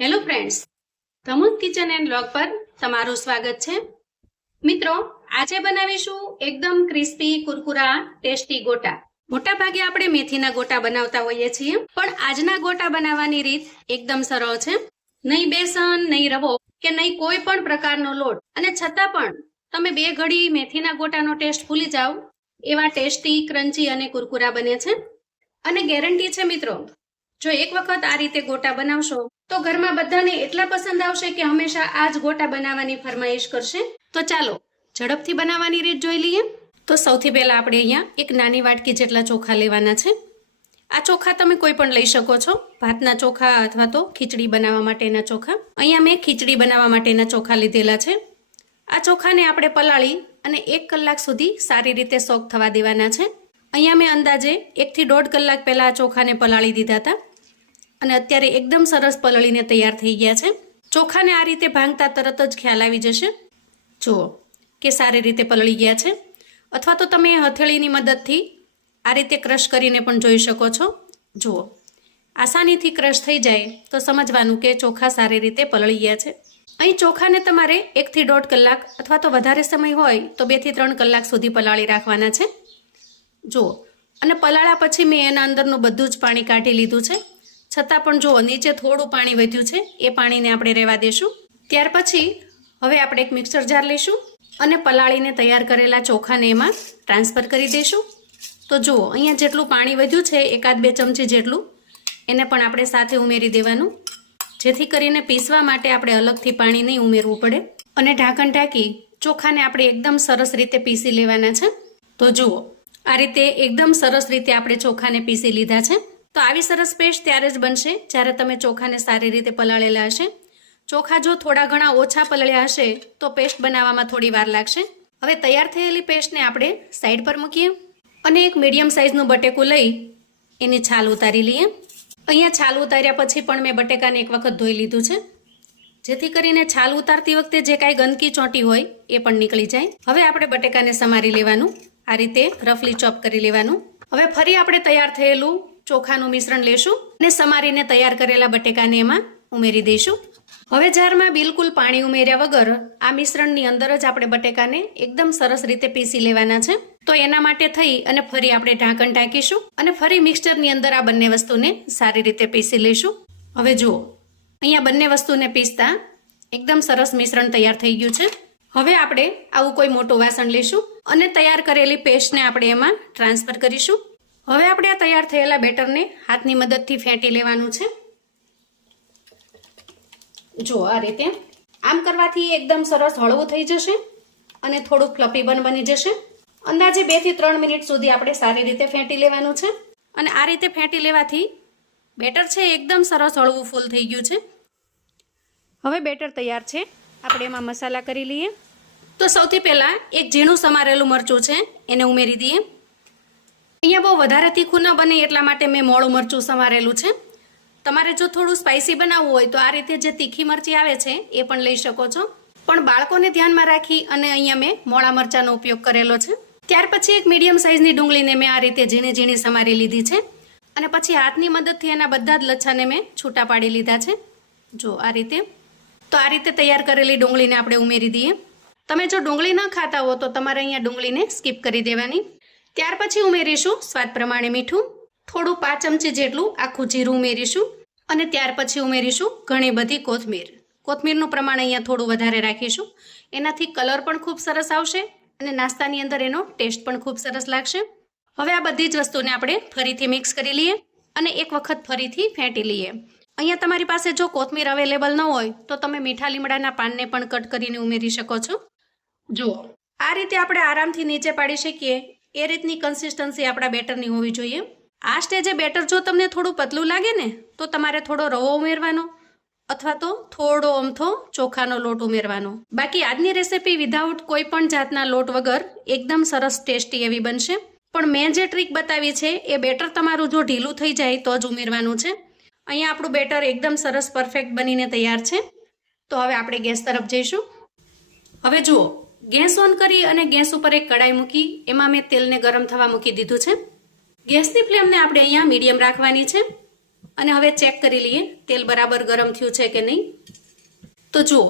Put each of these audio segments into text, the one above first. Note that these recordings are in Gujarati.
હેલો ફ્રેન્ડ્સ, ધમુક કિચન એન્ડ વ્લોગ પર તમારું સ્વાગત છે. મિત્રો, આજે બનાવીશું એકદમ ક્રિસ્પી કુરકુરા ટેસ્ટી ગોટા. મોટા ભાગે આપણે મેથીના ગોટા બનાવતા હોઈએ છીએ, પણ આજના ગોટા બનાવવાની રીત એકદમ સરળ છે. નહીં બેસન, નહીં રવો કે નહીં કોઈ પણ પ્રકારનો લોટ, અને છતાં પણ તમે 2 ઘડી મેથીના ગોટાનો ટેસ્ટ ભૂલી જાઓ એવા ટેસ્ટી, ક્રન્ચી અને કુરકુરા બને છે. અને ગેરંટી છે મિત્રો, જો એક વખત આ રીતે ગોટા બનાવશો તો ઘરમાં બધાને એટલા પસંદ આવશે કે હંમેશા આ જ ગોટા બનાવવાની ફરમાઈશ કરશે. તો ચાલો ઝડપથી બનાવવાની રીત જોઈ લઈએ. તો સૌથી પહેલા આપણે અહીંયા એક નાની વાટકી જેટલા ચોખા લેવાના છે. આ ચોખા તમે કોઈ પણ લઈ શકો છો, ભાતના ચોખા અથવા તો ખીચડી બનાવવા માટેના ચોખા. અહીંયા મેં ખીચડી બનાવવા માટેના ચોખા લીધેલા છે. આ ચોખાને આપણે પલાળી અને 1 કલાક સુધી સારી રીતે સોક થવા દેવાના છે. અહીંયા મેં અંદાજે 1 થી 1.5 કલાક પહેલા આ ચોખાને પલાળી દીધા હતા અને અત્યારે એકદમ સરસ પલળીને તૈયાર થઈ ગયા છે. ચોખાને આ રીતે ભાંગતા તરત જ ખ્યાલ આવી જશે, જુઓ કે સારી રીતે પલળી ગયા છે. અથવા તો તમે હથેળીની મદદથી આ રીતે ક્રશ કરીને પણ જોઈ શકો છો. જુઓ, આસાનીથી ક્રશ થઈ જાય તો સમજવાનું કે ચોખા સારી રીતે પલળી ગયા છે. અહીં ચોખાને તમારે 1 થી 1.5 કલાક અથવા તો વધારે સમય હોય તો 2 થી 3 કલાક સુધી પલાળી રાખવાના છે. જુઓ, અને પલાળ્યા પછી મેં એના અંદરનું બધું જ પાણી કાઢી લીધું છે. છતાં પણ જુઓ, નીચે થોડું પાણી વધ્યું છે, એ પાણીને આપણે રહેવા દેશું. ત્યાર પછી હવે આપણે એક મિક્સર જાર લઈશું અને પલાળીને તૈયાર કરેલા ચોખાને એમાં ટ્રાન્સફર કરી દઈશું. તો જુઓ, અહીંયા જેટલું પાણી વધ્યું છે, 1-2 ચમચી જેટલું, એને પણ આપણે સાથે ઉમેરી દેવાનું, જેથી કરીને પીસવા માટે આપણે અલગથી પાણી નહીં ઉમેરવું પડે. અને ઢાંકણ ઢાંકી ચોખાને આપણે એકદમ સરસ રીતે પીસી લેવાના છે. તો જુઓ, આ રીતે એકદમ સરસ રીતે આપણે ચોખાને પીસી લીધા છે. તો આવી સરસ પેસ્ટ ત્યારે જ બનશે જ્યારે તમે ચોખાને સારી રીતે પલાળેલા હશે. ચોખા જો થોડા ઘણા ઓછા પલળ્યા હશે તો પેસ્ટ બનાવવામાં થોડી વાર લાગશે. હવે તૈયાર થયેલી પેસ્ટને આપણે સાઈડ પર મૂકીએ અને એક મીડિયમ સાઇઝનું બટેકું લઈ એની છાલ ઉતારી લઈએ. અહીંયા છાલ ઉતાર્યા પછી પણ મેં બટેકાને એક વખત ધોઈ લીધું છે, જેથી કરીને છાલ ઉતારતી વખતે જે કાંઈ ગંદકી ચોંટી હોય એ પણ નીકળી જાય. હવે આપણે બટેકાને સમારી લેવાનું, આ રીતે રફલી ચોપ કરી લેવાનું. હવે ફરી આપણે તૈયાર થયેલું ચોખાનું મિશ્રણ લેશું અને સમારીને તૈયાર કરેલા બટેકાને એમાં ઉમેરી દઈશું. હવે જારમાં બિલકુલ પાણી ઉમેર્યા વગર આ મિશ્રણની અંદર જ આપણે બટેકાને એકદમ સરસ રીતે પીસી લેવાના છે. તો એના માટે થઈ અને ફરી આપણે ઢાંકણ ઢાંકીશું અને ફરી મિક્સચરની અંદર આ બંને વસ્તુને સારી રીતે પીસી લઈશું. હવે જુઓ, અહીંયા બંને વસ્તુને પીસતા એકદમ સરસ મિશ્રણ તૈયાર થઈ ગયું છે. હવે આપણે આવું કોઈ મોટું વાસણ લઈશું અને તૈયાર કરેલી પેસ્ટને આપણે એમાં ટ્રાન્સફર કરીશું. હવે આપણે આ તૈયાર થયેલા બેટરને હાથની મદદથી ફેંટી લેવાનું છે. જો આ રીતે આમ કરવાથી એકદમ સરસ હળવું થઈ જશે અને થોડું ફ્લફી બની જશે. અંદાજે 2 થી 3 મિનિટ સુધી આપણે સારી રીતે ફેંટી લેવાનું છે. અને આ રીતે ફેંટી લેવાથી બેટર છે એકદમ સરસ હળવું ફૂલ થઈ ગયું છે. હવે બેટર તૈયાર છે, આપણે એમાં મસાલા કરી લઈએ. તો સૌથી પહેલાં એક ઝીણું સમારેલું મરચું છે એને ઉમેરી દઈએ. અહીંયા બહુ વધારે તીખું ન બને એટલા માટે મેં મોળું મરચું સમારેલું છે. તમારે જો થોડું સ્પાઇસી બનાવવું હોય તો આ રીતે જે તીખી મરચી આવે છે એ પણ લઈ શકો છો, પણ બાળકોને ધ્યાનમાં રાખી અને અહીંયા મેં મોળા મરચાંનો ઉપયોગ કરેલો છે. ત્યાર પછી એક મીડિયમ સાઇઝની ડુંગળીને મેં આ રીતે ઝીણી ઝીણી સમારી લીધી છે અને પછી હાથની મદદથી એના બધા જ લચ્છાને મેં છૂટા પાડી લીધા છે. જો આ રીતે. તો આ રીતે તૈયાર કરેલી ડુંગળીને આપણે ઉમેરી દઈએ. તમે જો ડુંગળી ન ખાતા હો તો તમારે અહીંયા ડુંગળીને સ્કીપ કરી દેવાની. ત્યાર પછી ઉમેરીશું સ્વાદ પ્રમાણે મીઠું, થોડું 5 ચમચી જેટલું આખું જીરું ઉમેરીશું અને ત્યાર પછી ઉમેરીશું ઘણી બધી કોથમીર. કોથમીરનું પ્રમાણ અહીંયા થોડું વધારે રાખીશું, એનાથી કલર પણ ખૂબ સરસ આવશે અને નાસ્તાની અંદર એનો ટેસ્ટ પણ ખૂબ સરસ લાગશે. હવે આ બધી જ વસ્તુને આપણે ફરીથી મિક્સ કરી લઈએ અને એક વખત ફરીથી ફેંટી લઈએ. અહીંયા તમારી પાસે જો કોથમીર અવેલેબલ ન હોય તો તમે મીઠા લીમડાના પાનને પણ કટ કરીને ઉમેરી શકો છો. જુઓ, આ રીતે આપણે આરામથી નીચે પાડી શકીએ એ રીતની કન્સિસ્ટન્સી આપણા બેટરની હોવી જોઈએ. આ સ્ટેજે બેટર જો તમને થોડું પતલું લાગે ને તો તમારે થોડો રવો ઉમેરવાનો અથવા તો થોડો અમથો ચોખાનો લોટ ઉમેરવાનો. બાકી આજની રેસીપી વિધાઉટ કોઈ પણ જાતના લોટ વગર એકદમ સરસ ટેસ્ટી એવી બનશે. પણ મેં જે ટ્રીક બતાવી છે એ બેટર તમારું જો ઢીલું થઈ જાય તો જ ઉમેરવાનું છે. અહીંયા આપણું બેટર એકદમ સરસ પરફેક્ટ બનીને તૈયાર છે. તો હવે આપણે ગેસ તરફ જઈશું. હવે જુઓ, ગેસ ઓન કરી અને ગેસ ઉપર એક કડાઈ મૂકી એમાં મેં તેલને ગરમ થવા મૂકી દીધું છે. ગેસની ફ્લેમને આપણે અહીંયા મીડિયમ રાખવાની છે. અને હવે ચેક કરી લઈએ તેલ બરાબર ગરમ થયું છે કે નહીં. તો જુઓ,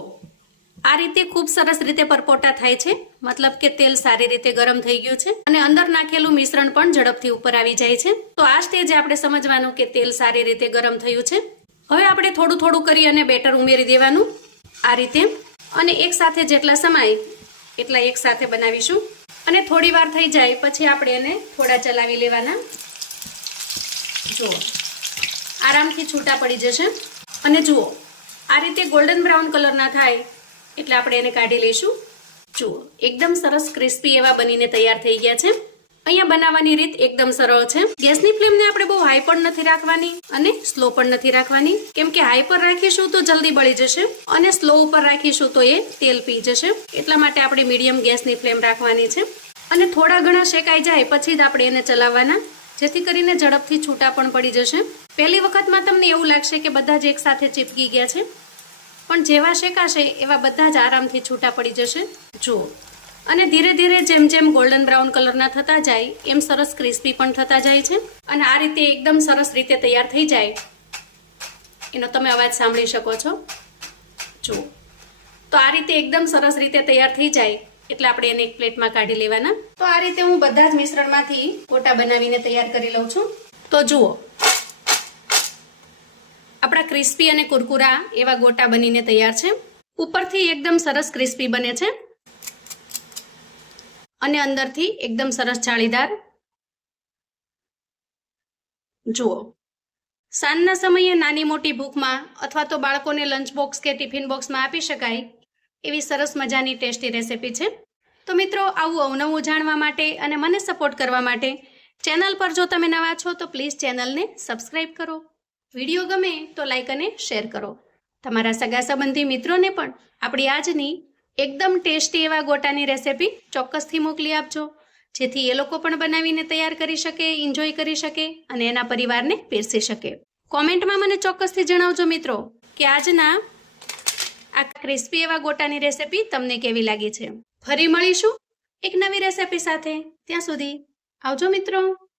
આ રીતે ખૂબ સરસ રીતે પરપોટા થાય છે, મતલબ કે તેલ સારી રીતે ગરમ થઈ ગયું છે અને અંદર નાખેલું મિશ્રણ પણ ઝડપથી ઉપર આવી જાય છે. તો આ સ્ટેજે આપણે સમજવાનું કે તેલ સારી રીતે ગરમ થયું છે. હવે આપણે થોડું થોડું કરી અને બેટર ઉમેરી દેવાનું આ રીતે, અને એક સાથે જેટલા સમાય એટલા એક સાથે બનાવીશું. અને થોડી વાર થઈ જાય પછી આપણે એને થોડા ચલાવી લેવાના. જુઓ, આરામથી છૂટા પડી જશે. અને જુઓ, આ રીતે ગોલ્ડન બ્રાઉન કલરના થાય એટલે આપણે એને કાઢી લઈશું. જુઓ, એકદમ સરસ ક્રિસ્પી એવા બનીને તૈયાર થઈ ગયા છે. અહીંયા બનાવવાની રીત એકદમ સરળ છે. ગેસની ફ્લેમને આપણે બહુ હાઈ પણ નથી રાખવાની અને સ્લો પણ નથી રાખવાની, કેમ કે હાઈ પર રાખીશું તો જલ્દી બળી જશે અને સ્લો ઉપર રાખીશું તો એ તેલ પી જશે. એટલા માટે આપણે મીડિયમ ગેસની ફ્લેમ રાખવાની છે. અને થોડા ઘણા શેકાઈ જાય પછી જ આપણે એને ચલાવવાના, જેથી કરીને ઝડપથી છૂટા પણ પડી જશે. પહેલી વખતમાં તમને એવું લાગશે કે બધા જ એક સાથે ચીપકી ગયા છે, પણ જેવા શેકાશે એવા બધા જ આરામથી છૂટા પડી જશે. જુઓ, અને ધીરે ધીરે જેમ જેમ ગોલ્ડન બ્રાઉન કલરના થતા જાય એમ સરસ ક્રિસ્પી પણ થતા જાય છે. અને આ રીતે એકદમ સરસ રીતે તૈયાર થઈ જાય એનો તમે અવાજ સાંભળી શકો છો. જુઓ, તો આ રીતે એકદમ સરસ રીતે તૈયાર થઈ જાય એટલે આપણે એને એક પ્લેટમાં કાઢી લેવાના. તો આ રીતે હું બધા જ મિશ્રણમાંથી ગોટા બનાવીને તૈયાર કરી લઉં છું. તો જુઓ, આપણા ક્રિસ્પી અને કુરકુરા એવા ગોટા બનીને તૈયાર છે. ઉપરથી એકદમ સરસ ક્રિસ્પી બને છે અને અંદરથી એકદમ સરસ જાળીદાર. જુઓ, સાંજના સમયે નાની મોટી ભૂખમાં અથવા તો બાળકોને લંચ બોક્સ કે ટિફિન બોક્સમાં આપી શકાય એવી સરસ મજાની ટેસ્ટી રેસીપી છે. તો મિત્રો, આવું અવનવું જાણવા માટે અને મને સપોર્ટ કરવા માટે ચેનલ પર જો તમે નવા છો તો પ્લીઝ ચેનલને સબસ્ક્રાઈબ કરો. વિડીયો ગમે તો લાઈક અને શેર કરો. તમારા સગા સંબંધી મિત્રોને પણ આપણી આજની એકદમ ટેસ્ટી એવા ગોટાની રેસીપી ચોક્કસથી મોકલી આપજો, જેથી એ લોકો પણ બનાવીને તૈયાર કરી શકે, એન્જોય કરી શકે અને એના પરિવારને પીરસી શકે. કોમેન્ટમાં મને ચોક્કસથી જણાવજો મિત્રો કે આજના આ ક્રિસ્પી એવા ગોટાની રેસીપી તમને કેવી લાગી છે. ફરી મળીશું એક નવી રેસીપી સાથે. ત્યાં સુધી આવજો મિત્રો.